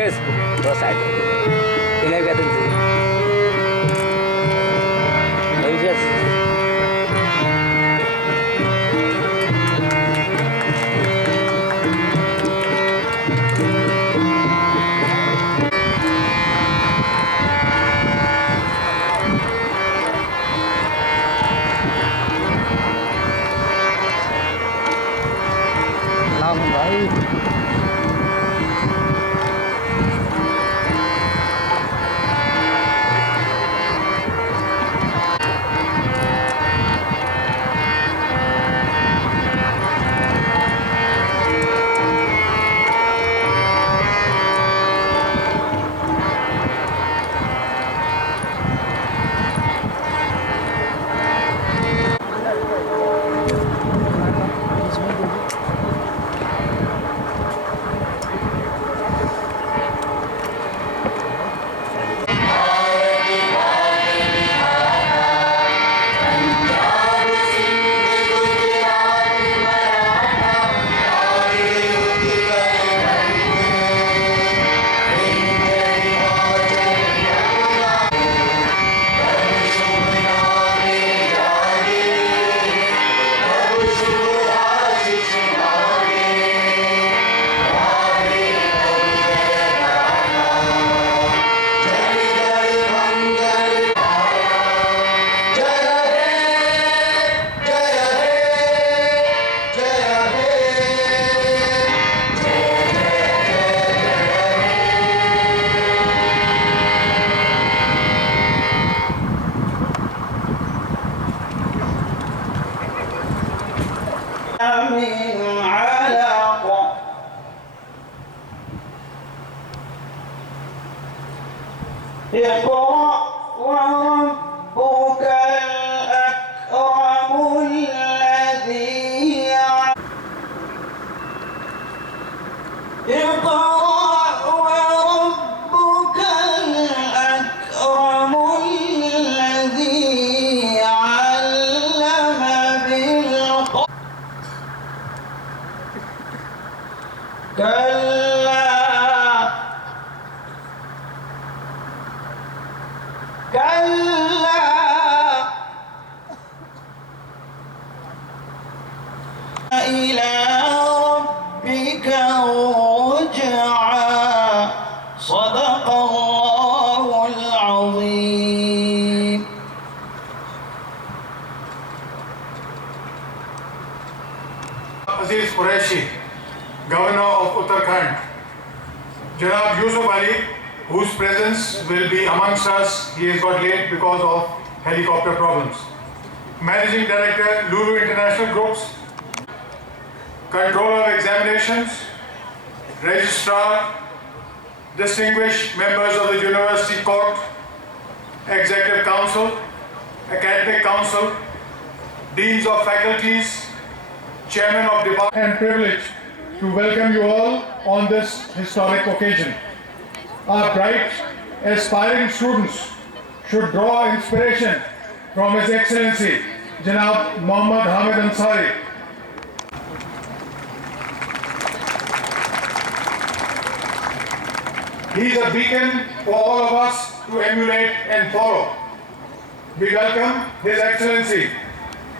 Guys, go side. Ini kata tu. Just. Lama baik. من علق اقرأ وربك الأكرم الذي اقرأ وربك الأكرم الذي علم بالقلم كلا كلا إلى ربك الرجعى صدق الله العظيم. Aziz Qureshi, Governor of Uttarakhand, Janab Yusuf Ali, whose presence will be amongst us. He has got late because of helicopter problems. Managing Director, Lulu International Groups, Controller of Examinations, Registrar, distinguished members of the University Court, Executive Council, Academic Council, Deans of Faculties, Chairman of Department, and privileged to welcome you all on this historic occasion. Our bright, aspiring students should draw inspiration from His Excellency, Janab Muhammad Hamid Ansari. He is a beacon for all of us to emulate and follow. We welcome His Excellency,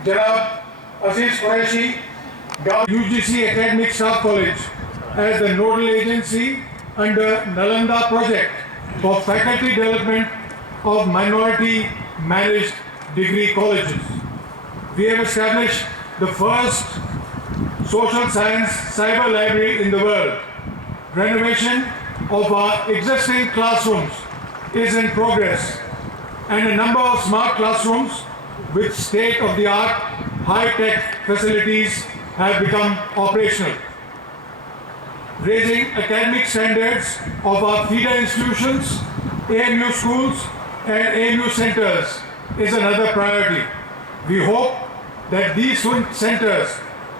Janab Aziz Qureshi, UGC Academic Staff College as the nodal agency under Nalanda project for faculty development of minority managed degree colleges. We have established the first social science cyber library in the world. Renovation of our existing classrooms is in progress, and a number of smart classrooms with state-of-the-art high-tech facilities have become operational. Raising academic standards of our feeder institutions, AMU schools and AMU centers is another priority. We hope that these centers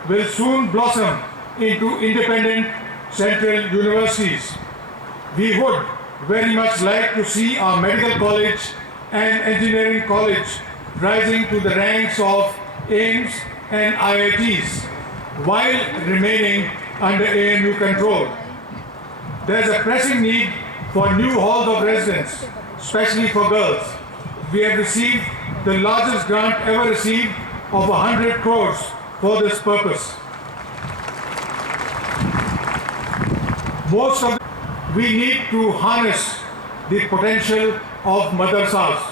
will soon blossom into independent central universities. We would very much like to see our medical college and engineering college rising to the ranks of AIMS and IITs while remaining under AMU control. there is a pressing need for new halls of residence, especially for girls. We have received the largest grant ever received of 100 crores for this purpose. We need to harness the potential of madrasas,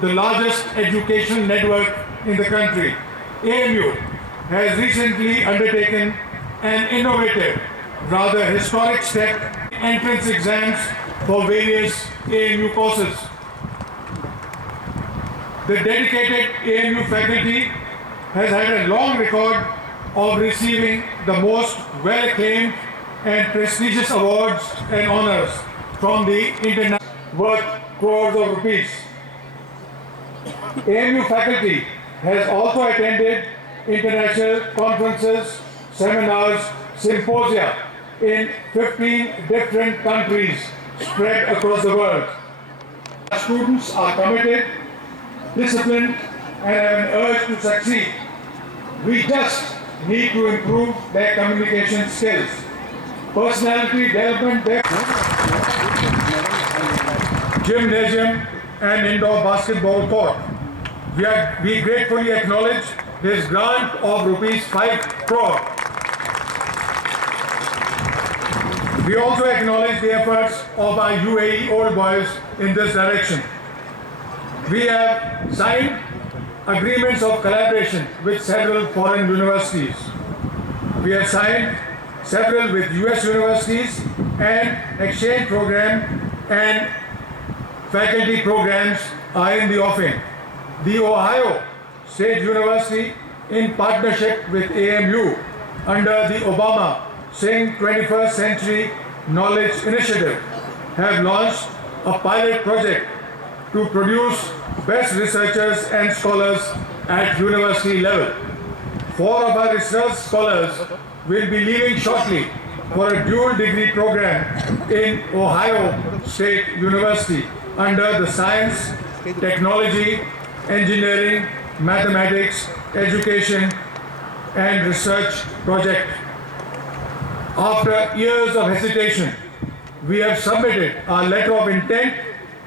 the largest educational network in the country. AMU has recently undertaken an innovative, rather historic step, entrance exams for various AMU courses. The dedicated AMU faculty has had a long record of receiving the most well-acclaimed and prestigious awards and honors from the international worth crores of rupees. AMU faculty has also attended international conferences, seminars, symposia in 15 different countries spread across the world. Our students are committed, disciplined, and have an urge to succeed. We just need to improve their communication skills. Personality development, gymnasium and indoor basketball court. We gratefully acknowledge this grant of rupees 5 crore. We also acknowledge the efforts of our UAE old boys in this direction. We have signed agreements of collaboration with several foreign universities. We have signed several with US universities, and exchange program and faculty programs are in the offing. The Ohio State University, in partnership with AMU under the Obama Singh 21st Century Knowledge Initiative, have launched a pilot project to produce best researchers and scholars at university level. 4 of our research scholars will be leaving shortly for a dual degree program in Ohio State University under the Science, Technology, Engineering, Mathematics, Education and Research project. After years of hesitation, we have submitted our letter of intent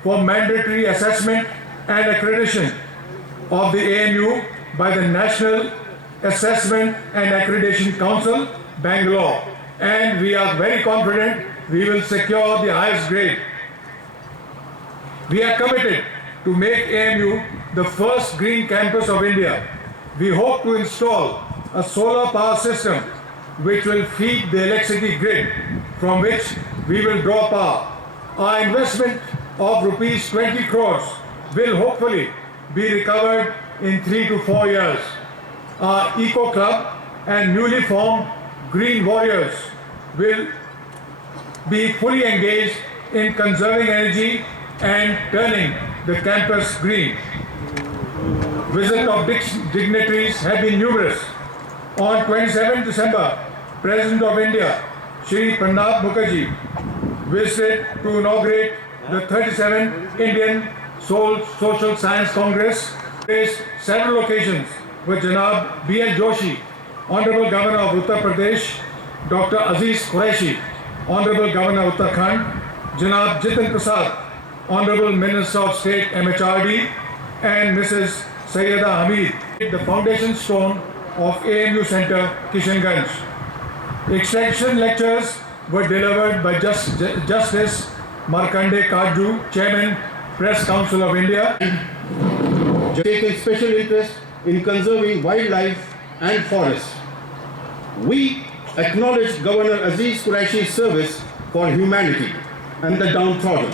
for mandatory assessment and accreditation of the AMU by the National Assessment and Accreditation Council, Bangalore, and we are very confident we will secure the highest grade. We are committed to make AMU the first green campus of India. We hope to install a solar power system which will feed the electricity grid from which we will draw power. Our investment of rupees 20 crores will hopefully be recovered in 3 to 4 years. Our Eco Club and newly formed Green Warriors will be fully engaged in conserving energy and turning the campus green. Visits of dignitaries have been numerous. On 27 December, President of India, Shri Pranab Mukherjee, visited to inaugurate the 37th Indian Social Science Congress. Faced several occasions with Janab B.L. Joshi, Honorable Governor of Uttar Pradesh, Dr. Aziz Qureshi, Honorable Governor of Uttarakhand, Janab Jitin Prasad, Honorable Minister of State MHRD, and Mrs. Sayyeda Hamid, the foundation stone of AMU Center, Kishanganj. Extension lectures were delivered by Justice Markande Kaju, Chairman, Press Council of India. Taken special interest in conserving wildlife and forests. We acknowledge Governor Aziz Qureshi's service for humanity and the downtrodden.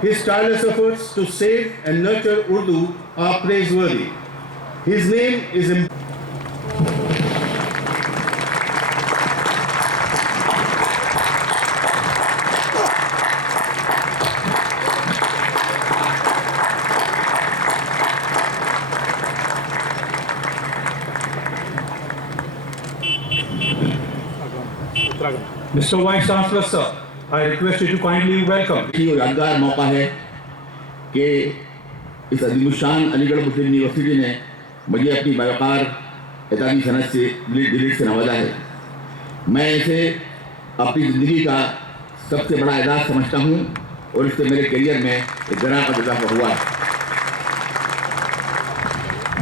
His tireless efforts to save and nurture Urdu are praiseworthy. His name is Mr. Vice Chancellor, sir, I request you to kindly welcome. यादगार मौका है कि इस अजीमुशान अलीगढ़ मुस्लिम university ने मुझे अपनी बावकार एतादी सनत से delete से नवाजा है। मैं इसे अपनी ज़िंदगी का सबसे बड़ा एजाज समझता हूँ और इससे मेरे करियर में एक बड़ा इजाफा हुआ है।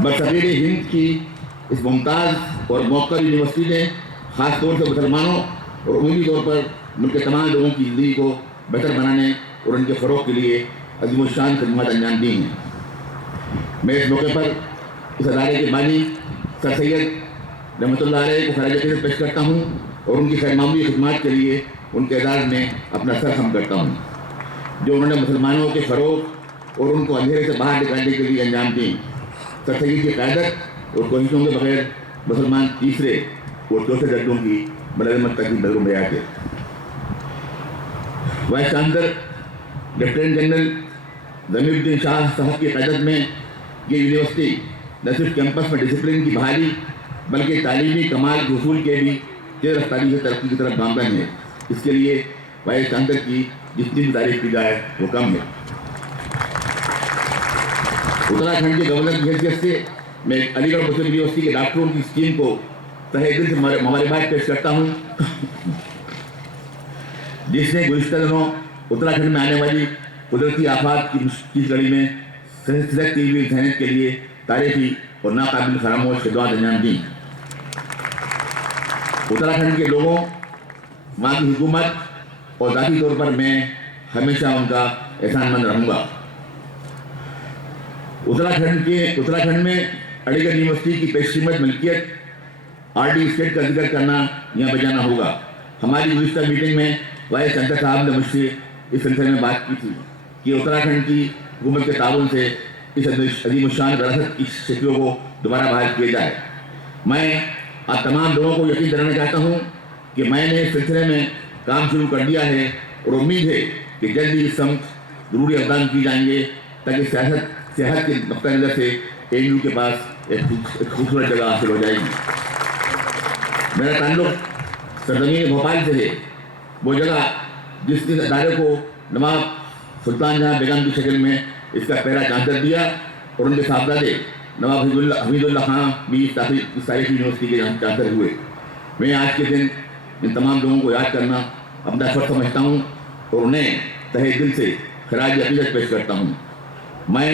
बरसगीर हिंद की इस मुमताज़ और मौका यूनिवर्सिटी ने ख़ास तौर से मुसलमानों और उम्मीदी तौर पर मुल्क के तमाम लोगों की ज़िंदगी को बेहतर बनाने और उनके फ़रोग़ के लिए अज़ीमुश्शान खिदमत अंजाम दी हैं। मैं इस मौके पर इस अदारे के बानी सर सैयद रहमतुल्लाह अलैह को खराज अक़ीदत पेश करता हूँ और उनकी खैरमामूली खिदमत के लिए उनके एजाज़ में अपना सर खम करता हूँ, जो उन्होंने मुसलमानों के फ़रोग़ और उनको अंधेरे से बाहर निकालने के लिए अंजाम दी। सर सैयद की क़यादत और कोशिशों के बगैर मुसलमान तीसरे और चौथे दर्जों की मलज़मत तक नजरों में आते। Vice chancellor lieutenant general Zamiruddin Shah साहब की क़यादत में ये यूनिवर्सिटी न सिर्फ कैंपस में डिसिप्लिन की बहाली बल्कि तालीमी कमाल के हसूल के भी तेज़ रफ्तारी से तरक्की की तरफ गामज़न है। इसके लिए वाइस चांसलर की जितनी भी तारीफ की जाए वो कम है। उत्तराखंड के गवर्नर की हैसियत से मैं अलीगढ़ मुस्लिम यूनिवर्सिटी के डॉक्टरों की स्कीम को तहे दिल से मुबारकबाद पेश करता हूँ, जिसने गुज़िश्ता दिनों उत्तराखंड में आने वाली कुदरती आफात की कड़ी में सेहत की हुई जहनीत के लिए तारीफ़ी और नाकाबिल फरामोश खिदमत अंजाम दी। उत्तराखंड के लोगों, वहाँ की हुकूमत और ज़ाती तौर पर मैं हमेशा उनका एहसानमंद रहूँगा। उत्तराखंड में अलीगढ़ यूनिवर्सिटी की पेशकीमत मिल्कियत RD स्टेट का जिक्र करना यहाँ बजाना होगा। हमारी गुज़िश्ता मीटिंग में वाइस चांसलर साहब ने मुझसे इस सिलसिले में बात की थी कि उत्तराखंड की हुकूमत के ताउन से इस अज़ीमुश्शान विरासत की शक्तियों को दोबारा बहाल किया जाए। मैं आप तमाम लोगों को यकीन दिलाना चाहता हूँ कि मैंने इस सिलसिले में काम शुरू कर दिया है और उम्मीद है कि जल्द ही इस समत ज़रूरी इक़दाम किए जाएंगे ताकि सेहत के नुक़्ता नज़र से ANU के पास एक खूबसूरत जगह हासिल हो जाएगी। मेरा ताल्लुक़ सरज़मीन भोपाल से है, वो जगह जिसने अदारे को नवाब सुल्तान जहाँ बेगम की शक्ल में इसका पहला चांसलर दिया और उनके साहबजादे नवाब हमीदुल्लाह खां भी इस तारीख़ी यूनिवर्सिटी के चांसलर हुए। मैं आज के दिन इन तमाम लोगों को याद करना अपना फ़र्ज़ समझता हूँ और उन्हें तहे दिल से खराज अक़ीदत पेश करता हूँ। मैं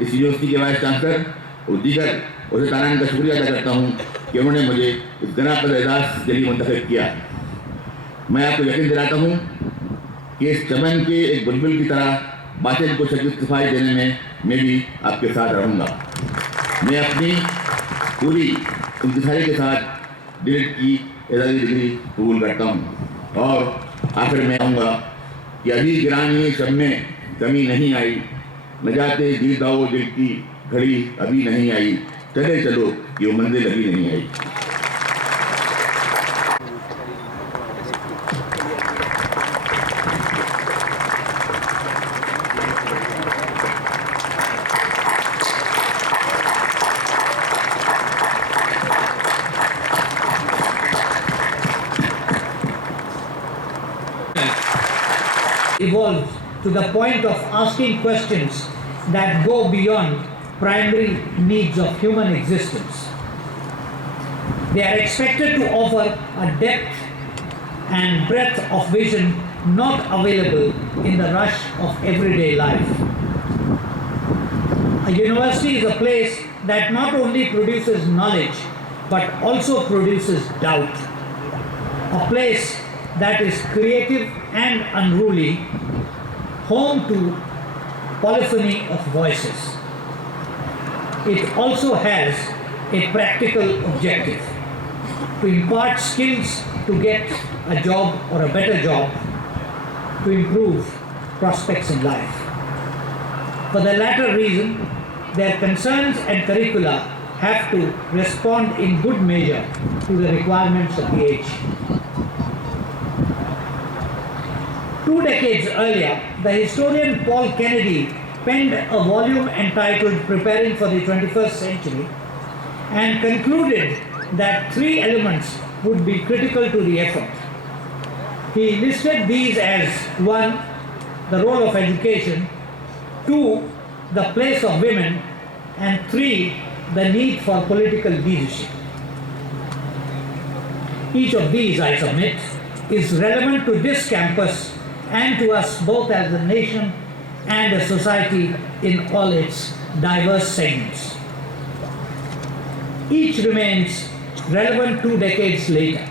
इस यूनिवर्सिटी के वाइस चांसलर और दीगर अहदेदारान का शुक्रिया अदा करता हूँ कि उन्होंने मुझे इस गनापद एजाज़ के लिए मुंतखब किया। मैं आपको यकीन दिलाता हूँ कि इस चमन के एक बुलबुल की तरह बातिल को शक्ति देने में मैं भी आपके साथ रहूँगा। मैं अपनी पूरी इंतज़ारी के साथ DLED की एजाज़ी डिग्री कबूल करता हूँ और आखिर में आऊँगा कि अभी गिरानी शब में कमी नहीं आई, नजाते जी दाओ दिल की घड़ी अभी नहीं आई, चले चलो ये मंजिल अभी नहीं आई। Evolved to the point of asking questions that go beyond primary needs of human existence. They are expected to offer a depth and breadth of vision not available in the rush of everyday life. A university is a place that not only produces knowledge but also produces doubt. A place that is creative and unruly, home to polyphony of voices. It also has a practical objective: to impart skills to get a job or a better job, to improve prospects in life. For the latter reason, their concerns and curricula have to respond in good measure to the requirements of the age. 2 decades earlier, the historian Paul Kennedy penned a volume entitled Preparing for the 21st Century and concluded that 3 elements would be critical to the effort. He listed these as 1. The role of education, 2. The place of women, and 3. The need for political leadership. Each of these, I submit, is relevant to this campus and to us both as a nation and a society in all its diverse segments. Each remains relevant 2 decades later.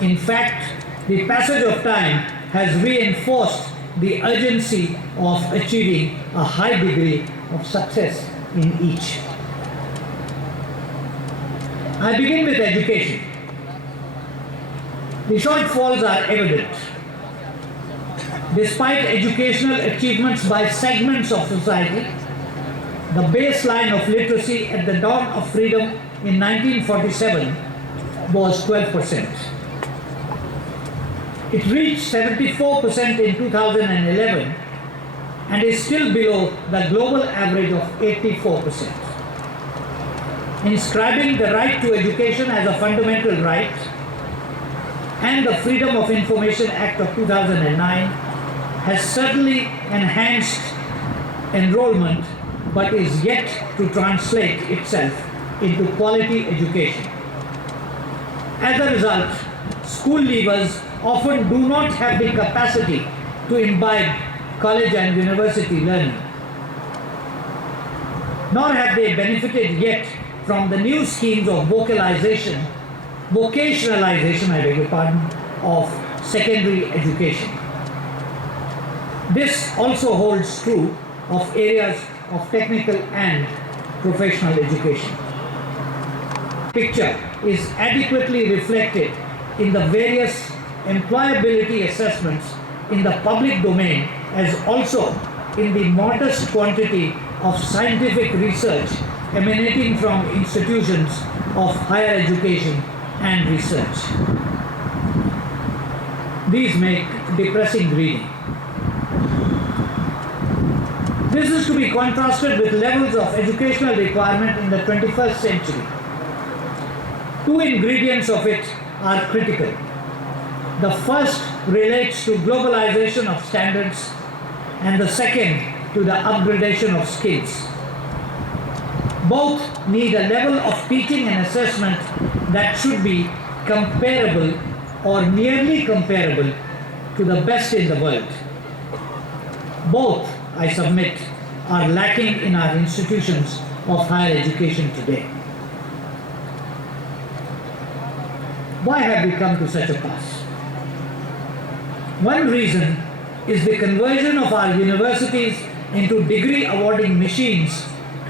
In fact, the passage of time has reinforced the urgency of achieving a high degree of success in each. I begin with education. The shortfalls are evident. Despite educational achievements by segments of society, the baseline of literacy at the dawn of freedom in 1947 was 12%. It reached 74% in 2011 and is still below the global average of 84%. Inscribing the right to education as a fundamental right and the Freedom of Information Act of 2009 has certainly enhanced enrollment, but is yet to translate itself into quality education. As a result, school leavers often do not have the capacity to imbibe college and university learning, nor have they benefited yet from the new schemes of vocationalization, of secondary education. This also holds true of areas of technical and professional education. Picture is adequately reflected in the various employability assessments in the public domain, as also in the modest quantity of scientific research emanating from institutions of higher education and research. These make depressing reading. This is to be contrasted with levels of educational requirement in the 21st century. 2 ingredients of it are critical. The first relates to globalization of standards, and the second to the upgradation of skills. Both need a level of teaching and assessment that should be comparable or nearly comparable to the best in the world. Both, I submit, are lacking in our institutions of higher education today. Why have we come to such a pass? One reason is the conversion of our universities into degree awarding machines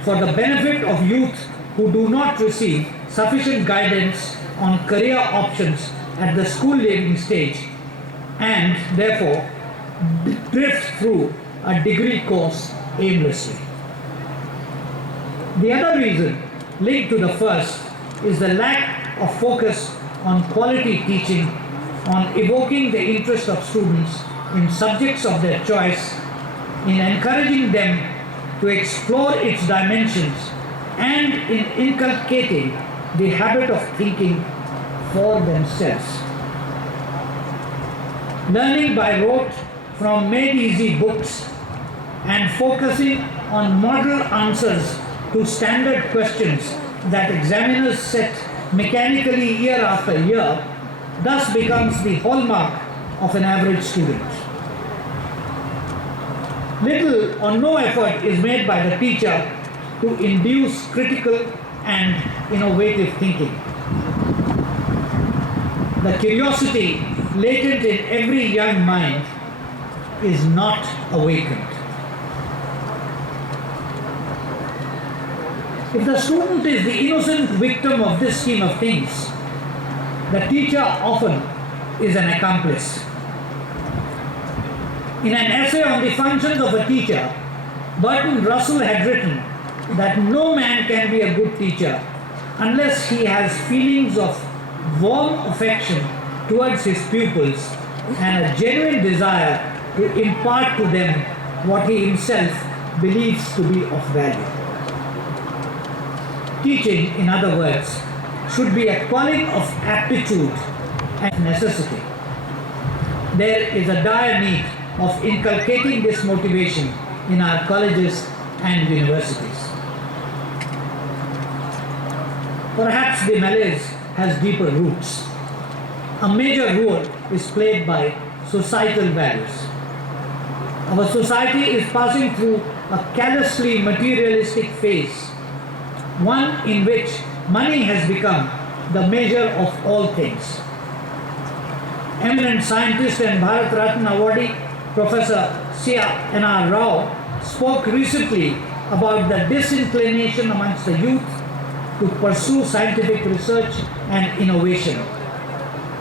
for the benefit of youth who do not receive sufficient guidance on career options at the school leaving stage and therefore drift through a degree course aimlessly. The other reason linked to the first is the lack of focus on quality teaching, on evoking the interest of students in subjects of their choice, in encouraging them to explore its dimensions, and in inculcating the habit of thinking for themselves. Learning by rote from made-easy books and focusing on model answers to standard questions that examiners set mechanically year after year thus becomes the hallmark of an average student. Little or no effort is made by the teacher to induce critical and innovative thinking. The curiosity latent in every young mind is not awakened. If the student is the innocent victim of this scheme of things, the teacher often is an accomplice. In an essay on the functions of a teacher, Bertrand Russell had written that no man can be a good teacher unless he has feelings of warm affection towards his pupils and a genuine desire to impart to them what he himself believes to be of value. Teaching, in other words, should be a calling of aptitude and necessity. There is a dire need of inculcating this motivation in our colleges and universities. Perhaps the malaise has deeper roots. A major role is played by societal values. Our society is passing through a callously materialistic phase, one in which money has become the measure of all things. Eminent scientist and Bharat Ratna awardee Professor C.N.R. Rao spoke recently about the disinclination amongst the youth to pursue scientific research and innovation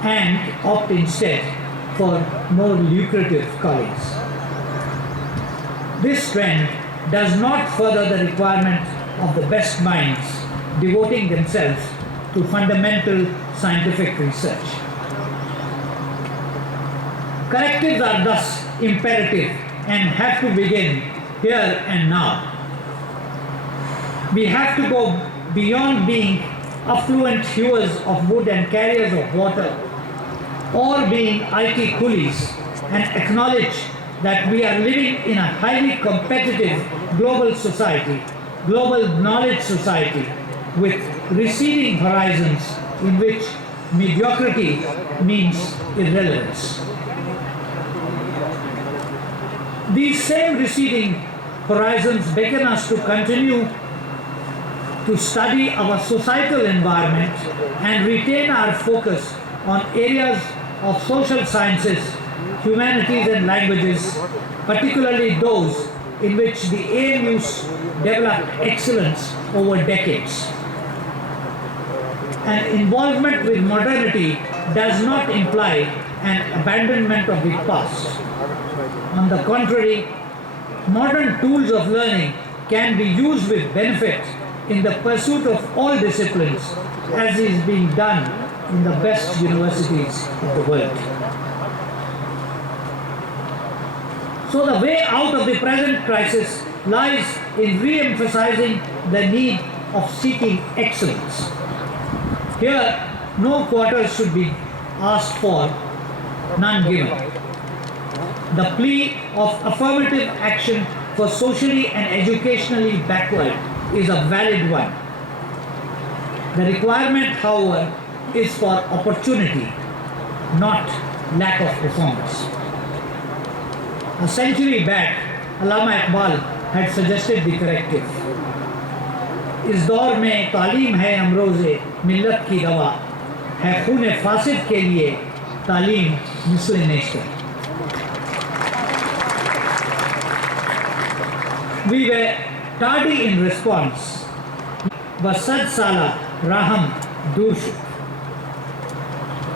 and opt instead for more lucrative callings. This trend does not further the requirement of the best minds devoting themselves to fundamental scientific research. Correctives are thus imperative and have to begin here and now. We have to go beyond being affluent hewers of wood and carriers of water, or being IT coolies, and acknowledge that we are living in a highly competitive global society, global knowledge society, with receding horizons in which mediocrity means irrelevance. These same receding horizons beckon us to continue to study our societal environment and retain our focus on areas of social sciences, humanities and languages, particularly those in which the AMUs developed excellence over decades. An involvement with modernity does not imply an abandonment of the past. On the contrary, modern tools of learning can be used with benefit in the pursuit of all disciplines, as is being done in the best universities of the world. So the way out of the present crisis lies in re-emphasizing the need of seeking excellence. Here, no quarters should be asked for, none given. The plea of affirmative action for socially and educationally backward is a valid one. The requirement, however, is for opportunity, not lack of performance. A century back, Allama Iqbal had suggested the corrective. इस दौर में तालीम है अमरोज़े मिल्लत की दवा है खून फासिद के लिए तालीम मिस्ल नेशर. We were tardy in response, but sad sala raham dush.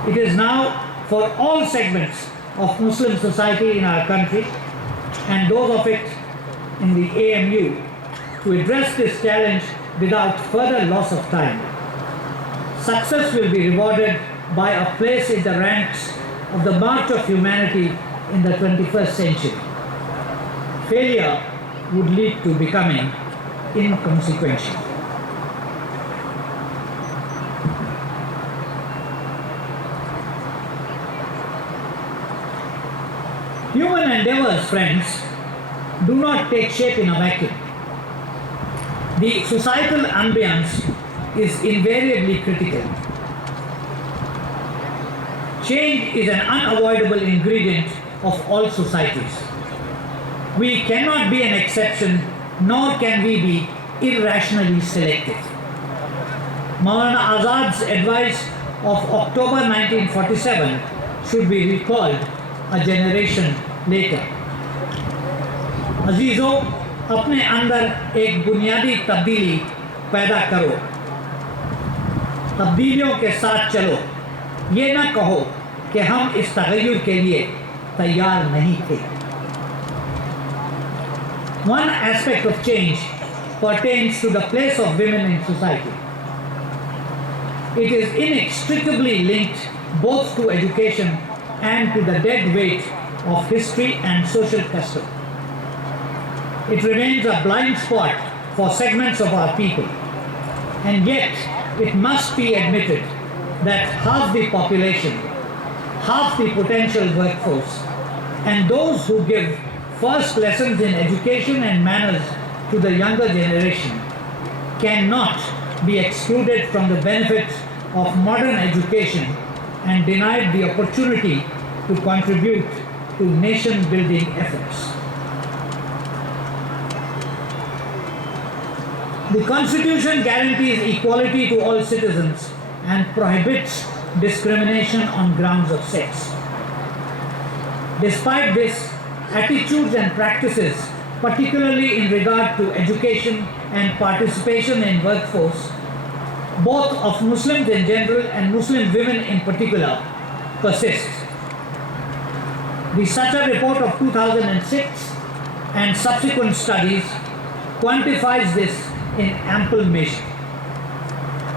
It is now for all segments of Muslim society in our country and those of it in the AMU to address this challenge without further loss of time. Success will be rewarded by a place in the ranks of the march of humanity in the 21st century. Failure would lead to becoming inconsequential. Human endeavors, friends, do not take shape in a vacuum. The societal ambience is invariably critical. Change is an unavoidable ingredient of all societies. We cannot be an exception, nor can we be irrationally selective. Maulana Azad's advice of October 1947 should be recalled a generation later. अजीजों, अपने अंदर एक बुनियादी तब्दीली पैदा करो, तब्दीलियों के साथ चलो, ये ना कहो कि हम इस तगय्युर के लिए तैयार नहीं थे. One aspect of change pertains to the place of women in society. It is inextricably linked both to education and to the dead weight of history and social custom. It remains a blind spot for segments of our people, and yet it must be admitted that half the population, half the potential workforce, and those who give first lessons in education and manners to the younger generation cannot be excluded from the benefits of modern education and denied the opportunity to contribute to nation-building efforts. The Constitution guarantees equality to all citizens and prohibits discrimination on grounds of sex. Despite this, attitudes and practices, particularly in regard to education and participation in workforce, both of Muslims in general and Muslim women in particular, persist. The Sacha report of 2006 and subsequent studies quantifies this in ample measure.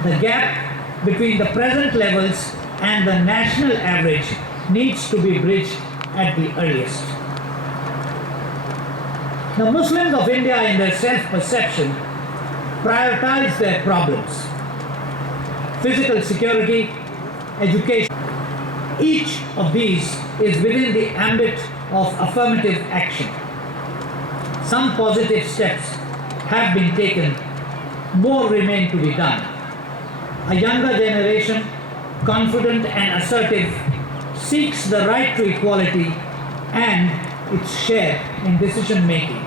The gap between the present levels and the national average needs to be bridged at the earliest. The Muslims of India, in their self-perception, prioritize their problems: physical security, education. Each of these is within the ambit of affirmative action. Some positive steps have been taken, more remain to be done. A younger generation, confident and assertive, seeks the right to equality and its share in decision making.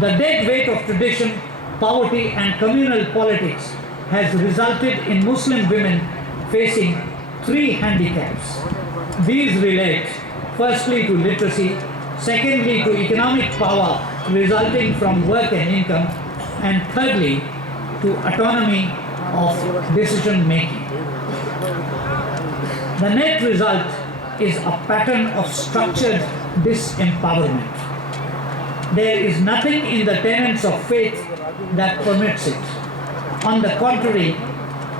The dead weight of tradition, poverty and communal politics has resulted in Muslim women facing three handicaps. These relate firstly to literacy, secondly to economic power resulting from work and income, and thirdly to autonomy of decision making. The net result is a pattern of structured disempowerment. There is nothing in the tenets of faith that permits it. On the contrary,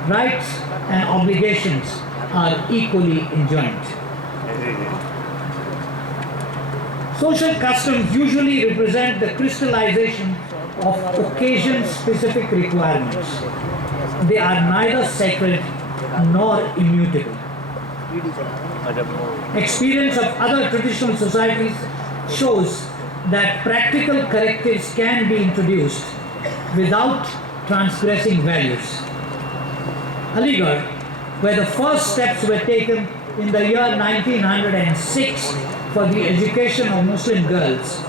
rights and obligations are equally enjoined. Social customs usually represent the crystallization of occasion-specific requirements. They are neither sacred nor immutable. Experience of other traditional societies shows that practical correctives can be introduced without transgressing values. Aligarh, where the first steps were taken in the year 1906 for the education of Muslim girls,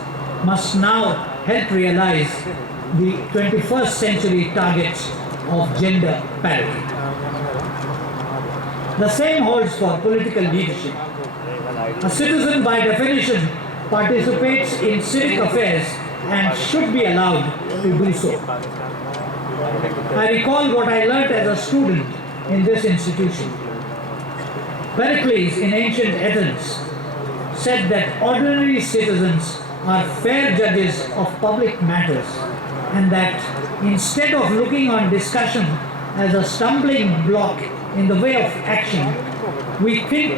must now help realize the 21st century targets of gender parity. The same holds for political leadership. A citizen, by definition, participates in civic affairs and should be allowed to do so. I recall what I learnt as a student in this institution. Pericles in ancient Athens said that ordinary citizens are fair judges of public matters, and that instead of looking on discussion as a stumbling block in the way of action, we think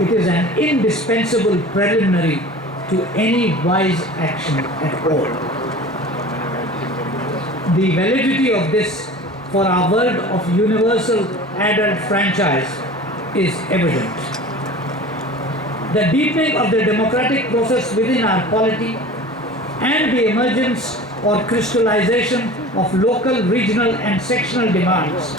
it is an indispensable preliminary to any wise action at all. The validity of this for our world of universal adult franchise is evident. The deepening of the democratic process within our polity and the emergence or crystallization of local, regional and sectional demands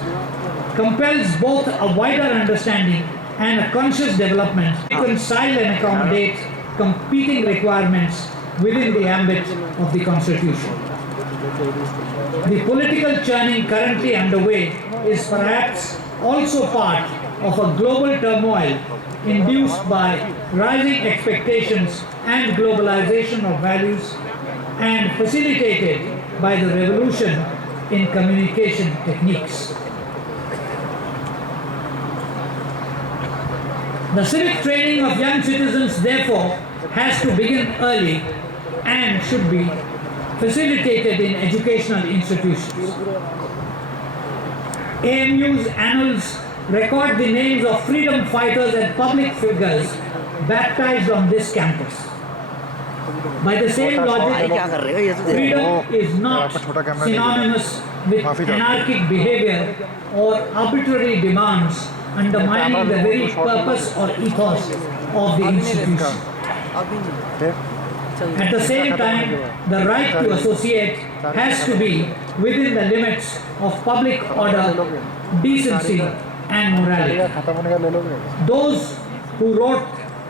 compels both a wider understanding and a conscious development to reconcile and accommodate competing requirements within the ambit of the Constitution. The political churning currently underway is perhaps also part of a global turmoil induced by rising expectations and globalization of values, and facilitated by the revolution in communication techniques. The civic training of young citizens, therefore, has to begin early and should be facilitated in educational institutions. AMU's annals record the names of freedom fighters and public figures baptized on this campus. By the same logic, freedom is not synonymous with anarchic behavior or arbitrary demands undermining the very purpose or ethos of the institution. At the same time, the right to associate has to be within the limits of public order, decency, and morality. Those who wrote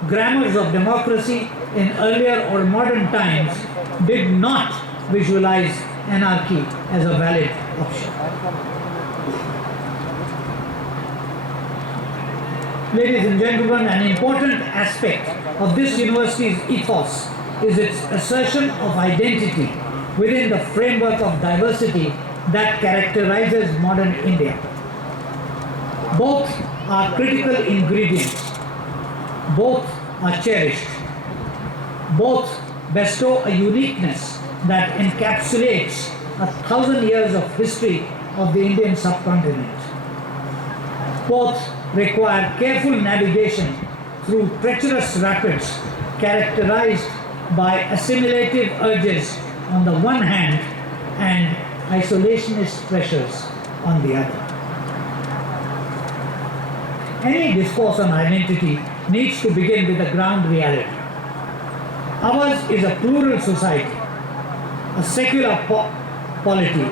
grammars of democracy in earlier or modern times did not visualize anarchy as a valid option. Ladies and gentlemen, an important aspect of this university's ethos is its assertion of identity within the framework of diversity that characterizes modern India. Both are critical ingredients, both are cherished, both bestow a uniqueness that encapsulates 1,000 years of history of the Indian subcontinent. Both require careful navigation through treacherous rapids characterized by assimilative urges on the one hand and isolationist pressures on the other. Any discourse on identity needs to begin with the ground reality. Ours is a plural society, a secular polity,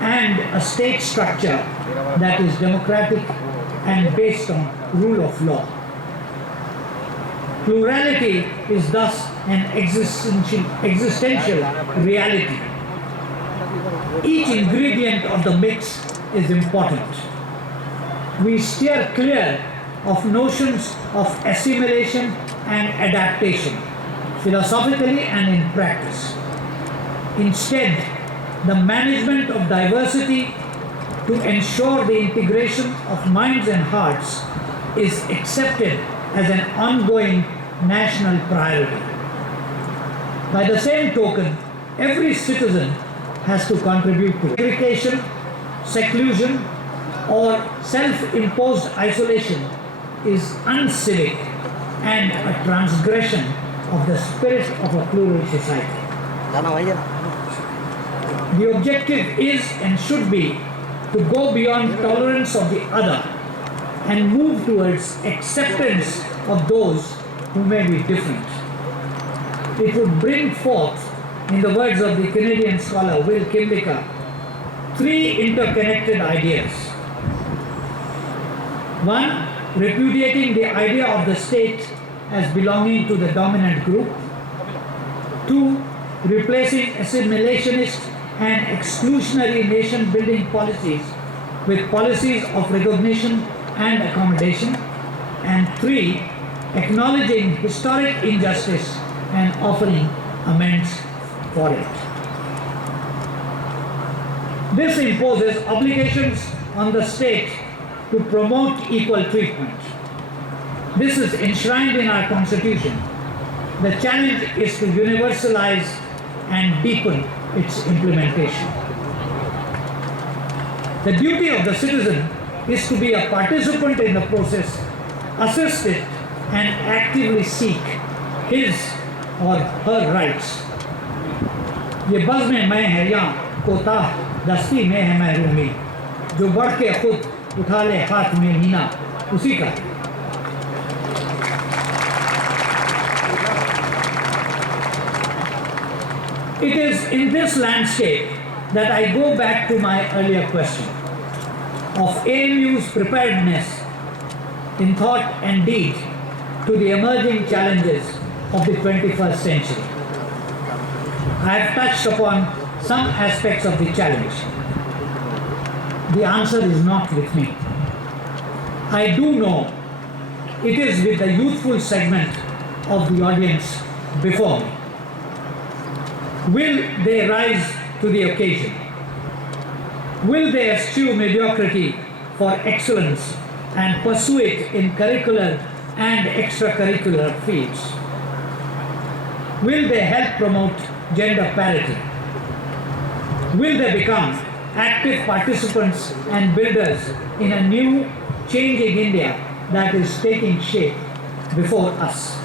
and a state structure that is democratic and based on rule of law. Plurality is thus an existential reality. Each ingredient of the mix is important. We steer clear of notions of assimilation and adaptation, philosophically and in practice. Instead, the management of diversity to ensure the integration of minds and hearts is accepted as an ongoing national priority. By the same token, every citizen has to contribute to segregation, seclusion, or self-imposed isolation is uncivic and a transgression of the spirit of a plural society. The objective is and should be to go beyond tolerance of the other and move towards acceptance of those who may be different. It would bring forth, in the words of the Canadian scholar Will Kimlicka, three interconnected ideas. One, repudiating the idea of the state as belonging to the dominant group. Two, replacing assimilationist and exclusionary nation-building policies with policies of recognition and accommodation. And three, acknowledging historic injustice and offering amends for it. This imposes obligations on the state to promote equal treatment. This is enshrined in our Constitution. The challenge is to universalize and deepen its implementation. The duty of the citizen is to be a participant in the process, assist it, and actively seek his or her rights. ये buzz में मैं है या कोताह दस्ती में है महरूमी, जो बढ़ के खुद उठा ले हाथ में मीना उसी का। It is in this landscape that I go back to my earlier question of AMU's preparedness in thought and deed to the emerging challenges of the 21st century. I have touched upon some aspects of the challenge. The answer is not with me. I do know it is with the youthful segment of the audience before me. Will they rise to the occasion? Will they eschew mediocrity for excellence and pursue it in curricular and extracurricular fields? Will they help promote gender parity? Will they become active participants and builders in a new, changing India that is taking shape before us?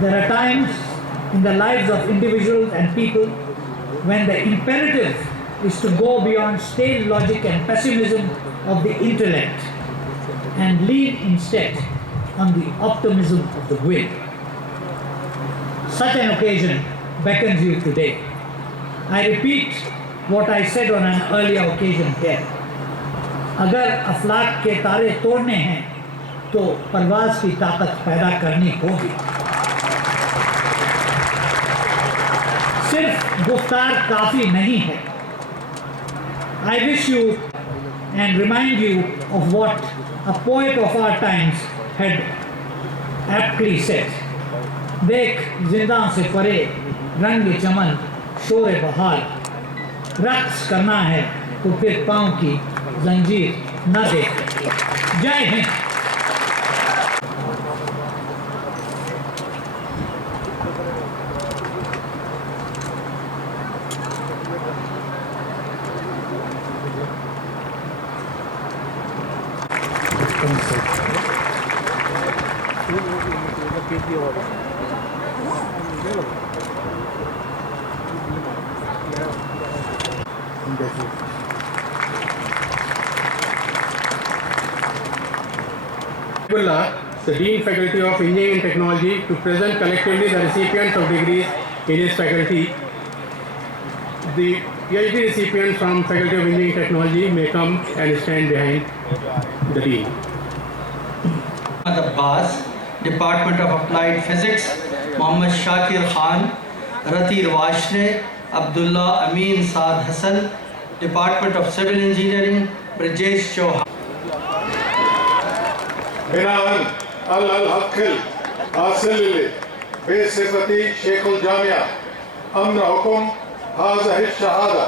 There are times in the lives of individuals and people when the imperative is to go beyond stale logic and pessimism of the intellect and lean instead on the optimism of the will. Such an occasion beckons you today. I repeat what I said on an earlier occasion here. अगर अफलाक के तारे तोड़ने हैं तो परवाज़ की ताकत पैदा करनी होगी। सिर्फ गुफ्तार काफ़ी नहीं है। I wish you and remind you of what a poet of our times had aptly said. देख जिंदा से परे रंग चमन शोर बहार, रक्स करना है तो फिर पाँव की जंजीर न देख। जय Hind. The Dean Faculty of Engineering and Technology, to present collectively the recipients of degrees in his faculty. The PhD recipients from Faculty of Engineering and Technology may come and stand behind the Dean. Abbas, Department of Applied Physics, Mohammad Shakir Khan, Ratir Washne, Abdullah Amin Saad Hassan, Department of Civil Engineering, Brajesh Chauhan. بناء على الحق الحاصل بصفتي شيخ الجامعة أمنعكم هذه الشهادة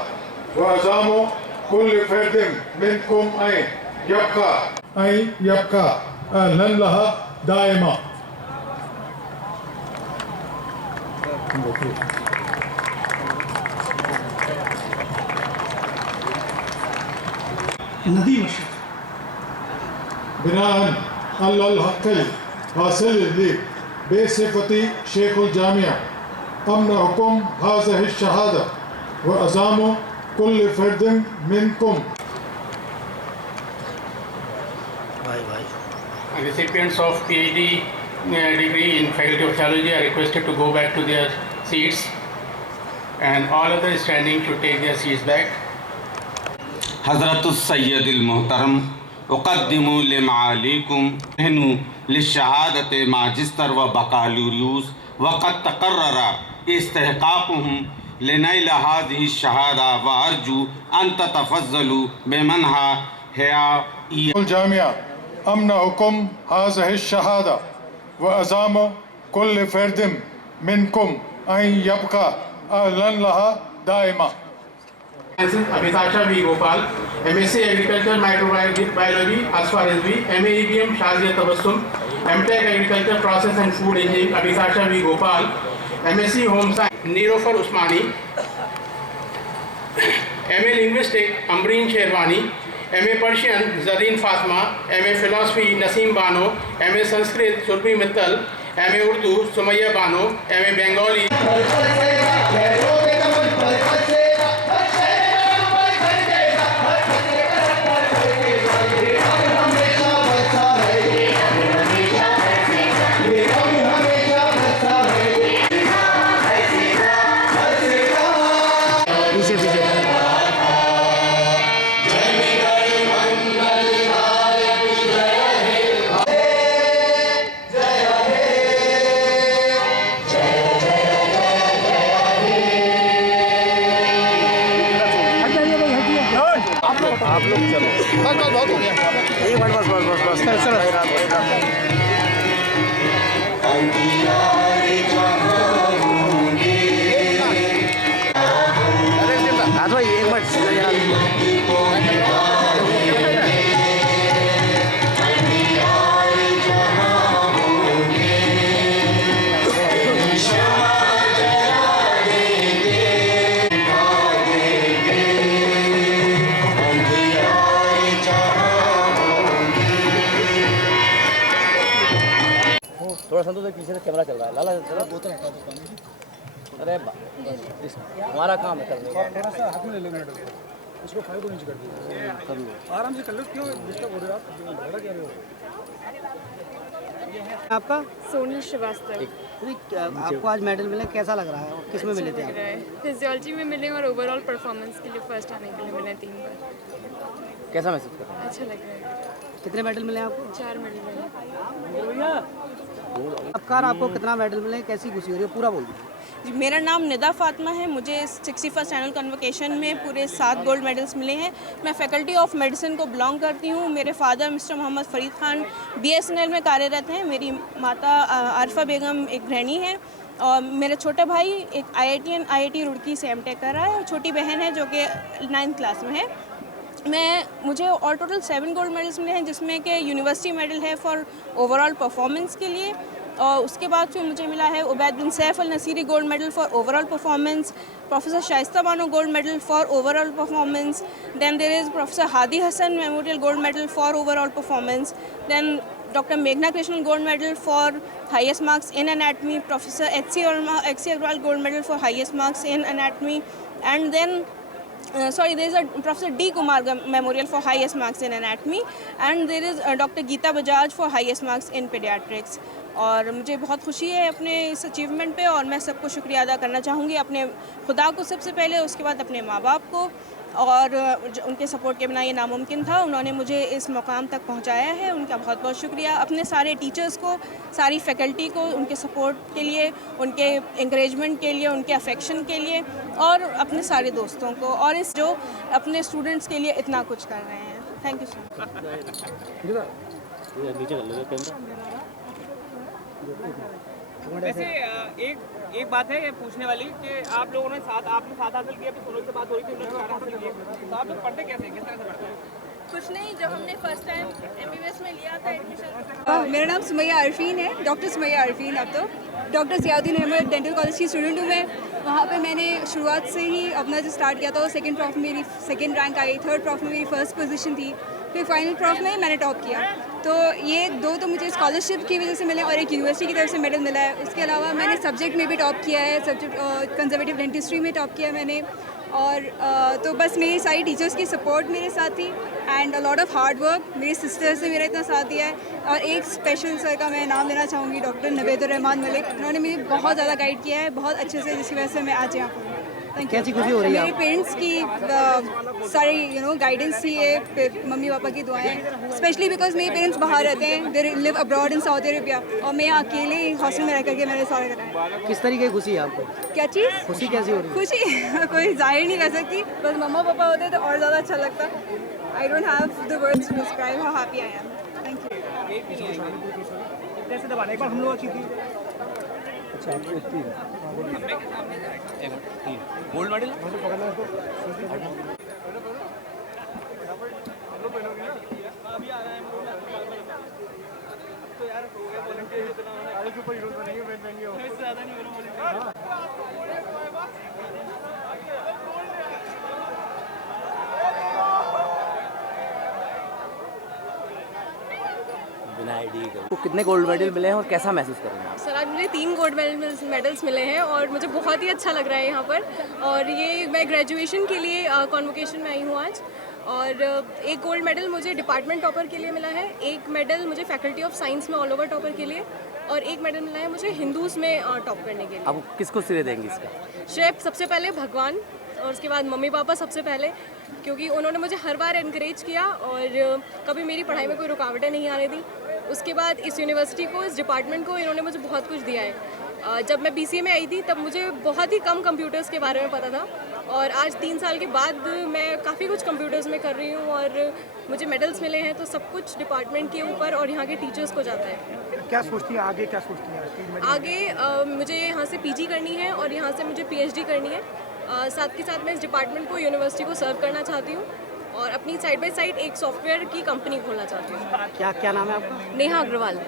وأزام كل فرد منكم أن يبقى أهلا لها دائما. بناء على الحق الحاصل بصفتي شيخ الجامعة أمنعكم هذه الشهادة وأزام كل فرد منكم. Recipients of PhD degree in Faculty of Theology are requested to go back to their seats, and all others standing to take their seats back. हज़रतुस सय्यदुल मोहतरम उक़द्दिमु लिमालिकुम हनु लिशहादत माजिस्टर व बकालुरूस वक़द तक़र्ररा इस्तिहक़ाक़ुहुम लिनैल हाज़िहि शहादा व अर्जू अन ततफ़ज़्ज़लू बिमनहा हिया الجامعة أمنعكم هذه الشهادة وأزام كل فرد منكم أن يبقى أهلا لها دائما. Abhisasha V. Gopal, MSc Agriculture Microbiology, Asfar SB, MA EBM Shazia Tabassum, MTech Agriculture Process and Food Engineering, Abhisasha V. Gopal, MSc Home Science, Nirofar Usmani, MA Linguistics, Ambreen Sherwani, MA Persian, Zadeen Fatma, MA Philosophy, Naseem Bano, MA Sanskrit, Surbi Mittal, MA Urdu, Sumaya Bano, MA Bengali. आप लोग चलो बस बहुत हो गया एक minute बस चलो भाई एक थोड़ा सा तो पीछे से कैमरा चल रहा है लाला जरा बोतल हटा दो पानी की। अरे हमारा काम है करने का। थोड़ा सा हाथ में ले लो मिनट इसको फाइव को नीचे कर दो आराम से कर लो क्यों डिस्टर्ब हो रहे हो आप झगड़ा क्या रहे हो। आपका सोनी श्रीवास्तव। आपको आज मेडल मिले कैसा लग रहा है और किस में मिले थे आप? फिजियोलॉजी में मिले और ओवरऑल परफॉर्मेंस के लिए फर्स्ट आने के लिए मिले 3 बार। कैसा महसूस कर रहे हैं? अच्छा लग रहा है। कितने मेडल मिले हैं आपको? 4 मेडल मिले। आपका आपको कितना मेडल मिले, कैसी खुशी हो रही है, पूरा बोल दीजिए। जी, मेरा नाम निदा फातिमा है। मुझे 61st एनुअल कन्वोकेशन में पूरे 7 गोल्ड मेडल्स मिले हैं। मैं फैकल्टी ऑफ मेडिसिन को बिलोंग करती हूँ। मेरे father mister Mohammad Farid Khan BSNL में कार्यरत हैं। मेरी माता आरफा बेगम एक गृहिणी है और मेरे छोटे भाई एक IIT रुड़की से M.Tech कर रहा है और छोटी बहन है जो कि 9th क्लास में है। मुझे ऑल टोटल 7 गोल्ड मेडल्स मिले हैं, जिसमें कि यूनिवर्सिटी मेडल है फॉर ओवरऑल परफॉर्मेंस के लिए, और उसके बाद फिर मुझे मिला है Ubaid bin Saif Al Nasiri gold medal for overall performance, professor Shaista Bano gold medal for overall performance, then there is professor Hadi Hasan memorial gold medal for overall performance, then doctor मेघना Krishnan gold medal for highest marks in anatomy, professor HC Agarwal gold medal for highest marks in anatomy, and then there is a Professor D. Kumar Memorial for highest marks in anatomy, and there is Dr. Geeta Bajaj for highest marks in pediatrics. और मुझे बहुत खुशी है अपने इस achievement पे, और मैं सबको शुक्रिया अदा करना चाहूँगी, अपने खुदा को सबसे पहले, उसके बाद अपने माँ बाप को, और उनके सपोर्ट के बिना ये नामुमकिन था। उन्होंने मुझे इस मुकाम तक पहुँचाया है, उनका बहुत बहुत शुक्रिया। अपने सारे टीचर्स को, सारी फैकल्टी को, उनके सपोर्ट के लिए, उनके इंकरेजमेंट के लिए, उनके अफेक्शन के लिए, और अपने सारे दोस्तों को, और इस जो अपने स्टूडेंट्स के लिए इतना कुछ कर रहे हैं। Thank you so much. वैसे एक बात है पूछने वाली कि आप लोगों ने आपने 7 हासिल किया, फिर सोनल से बात हो रही थी, उन्होंने 4 हासिल किए, तो आप लोग पढ़ते कैसे, किस तरह से पढ़ते हैं? कुछ नहीं, जब हमने फर्स्ट टाइम MBBS में लिया था एडमिशन। मेरा नाम सुमैया अरफीन है, डॉक्टर सुमैया अरफीन। अब तो doctor Ziauddin Ahmed dental college की स्टूडेंट हूँ मैं। वहाँ पे मैंने शुरुआत से ही अपना जो स्टार्ट किया था, वो सेकंड प्रॉफ में मेरी सेकंड रैंक आई, थर्ड प्रॉफ में मेरी फर्स्ट पोजीशन थी, फिर फाइनल प्रॉफ में मैंने टॉप किया। तो ये 2 तो मुझे स्कॉलरशिप की वजह से मिले, और एक यूनिवर्सिटी की तरफ से मेडल मिला है। उसके अलावा मैंने सब्जेक्ट में भी टॉप किया है, सब्जेक्ट कंजर्वेटिव डेंटिस्ट्री में टॉप किया है मैंने। और तो बस मेरी सारी टीचर्स की सपोर्ट मेरे साथ थी, and a lot of hard work. मेरी सिस्टर्स ने मेरा इतना साथ दिया है, और एक स्पेशल सर का मैं नाम लेना चाहूँगी, डॉक्टर नवेदुर रहमान मलिक। उन्होंने मुझे बहुत ज़्यादा गाइड किया है, बहुत अच्छे से, जिसकी वजह से मैं आज यहाँ पर हूँ। कैसी खुशी हो रही है? मेरे पेरेंट्स की सारी गाइडेंस थी, ये मम्मी पापा की दुआएं, स्पेशली बिकॉज मेरे पेरेंट्स बाहर रहते हैं, they live abroad in south Arabia, और मैं यहाँ अकेले हॉस्टल में रह करके मैंने सारा करा है। किस तरीके की खुशी है आपको? क्या चीज़? खुशी कैसी हो रही है? खुशी कोई जाहिर नहीं कर सकती, बस मम्मा पापा होते तो और ज़्यादा अच्छा लगता। I don't have the words to describe how happy I am. Thank you. कैसे दबाना, एक बार हम लोग अच्छी थी। अच्छा, आपको 3 गोल्ड मेडल बिना आईडी को कितने गोल्ड मेडल मिले हैं और कैसा महसूस कर रहे हैं आप? सर, आज मुझे 3 गोल्ड मेडल्स मिले हैं, और मुझे बहुत ही अच्छा लग रहा है यहाँ पर। और ये मैं ग्रेजुएशन के लिए कॉन्वोकेशन में आई हूँ आज। और एक गोल्ड मेडल मुझे डिपार्टमेंट टॉपर के लिए मिला है, एक मेडल मुझे फैकल्टी ऑफ साइंस में ऑल ओवर टॉपर के लिए, और एक मेडल मिला है मुझे हिंदूज़ में टॉप करने के लिए। आप किसको श्रेय देंगे इसका? श्रेय सबसे पहले भगवान, और उसके बाद मम्मी पापा सबसे पहले, क्योंकि उन्होंने मुझे हर बार इनकरेज किया और कभी मेरी पढ़ाई में कोई रुकावटें नहीं आने दी। उसके बाद इस यूनिवर्सिटी को, इस डिपार्टमेंट को इन्होंने मुझे बहुत कुछ दिया है। जब मैं BCA में आई थी तब मुझे बहुत ही कम कंप्यूटर्स के बारे में पता था, और आज 3 साल के बाद मैं काफ़ी कुछ कंप्यूटर्स में कर रही हूँ, और मुझे मेडल्स मिले हैं। तो सब कुछ डिपार्टमेंट के ऊपर और यहाँ के टीचर्स को जाता है। क्या सोचती हैं आगे, क्या सोचती हैं आगे? मुझे यहाँ से PG करनी है, और यहाँ से मुझे PhD करनी है। साथ के साथ मैं इस डिपार्टमेंट को, यूनिवर्सिटी को सर्व करना चाहती हूँ, और अपनी साइड बाय साइड एक सॉफ्टवेयर की कंपनी खोलना चाहती हूँ। क्या नाम है आपका? नेहा अग्रवाल।